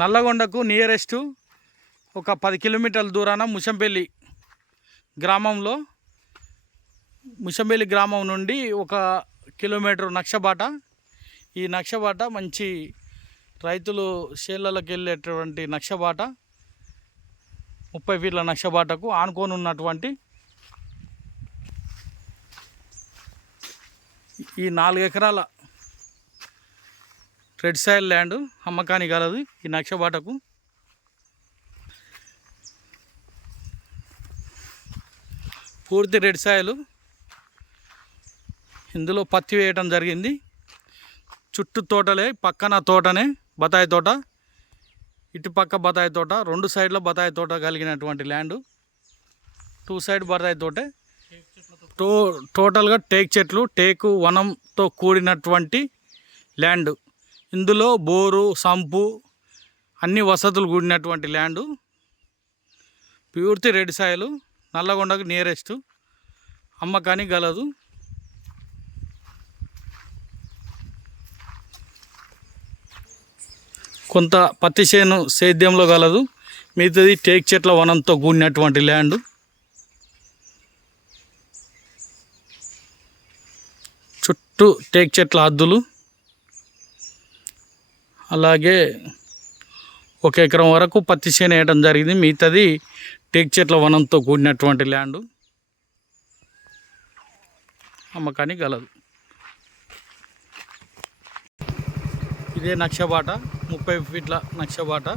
నల్లగొండకు nearest ఒక పది కిలోమీటర్ల దూరాన ముషంపల్లి గ్రామంలో ముషంపల్లి గ్రామం నుండి ఒక కిలోమీటర్ నక్షబాట. ఈ నక్షబాట మంచి రైతులు చేళ్ళకి వెళ్ళేటటువంటి నక్షబాట. ముప్పై ఫీట్ల నక్షబాటకు ఆనుకొని ఉన్నటువంటి ఈ నాలుగు ఎకరాల రెడ్ సాయిల్ ల్యాండ్ అమ్మకానికి కలదు ఈ నక్షబాటకు పూర్తి రెడ్ సాయిలు. ఇందులో పత్తి వేయటం జరిగింది. చుట్టూ తోటలే పక్కన తోటనే బతాయి తోట. ఇటు పక్క బత్తాయి తోట రెండు సైడ్ల బతాయి తోట కలిగినటువంటి ల్యాండ్. టూ సైడ్ బతాయి తోటే. టో టోటల్గా టేక్ చెట్లు టేకు వనంతో కూడినటువంటి ల్యాండ్. ఇందులో బోరు సంపు అన్ని వసతులు కూడినటువంటి ల్యాండ్. పూర్తి రెడ్ సాయిలు నల్లగొండకు నియరెస్ట్ అమ్మకానికి గలదు. కొంత పత్తి చేను సేద్యంలో గలదు. మిగతాది టేక్ చెట్ల వనంతో కూడినటువంటి ల్యాండ్. చుట్టూ టేక్ చెట్ల హద్దులు. అలాగే ఒక ఎకరం వరకు పత్తి చేను వేయడం జరిగింది. మిగతాది టేక్ చెట్ల వనంతో కూడినటువంటి ల్యాండ్. అమ్మకానికి గలదు. ఇదే నక్షబాట ముప్పై ఫీట్ల నక్షబాట.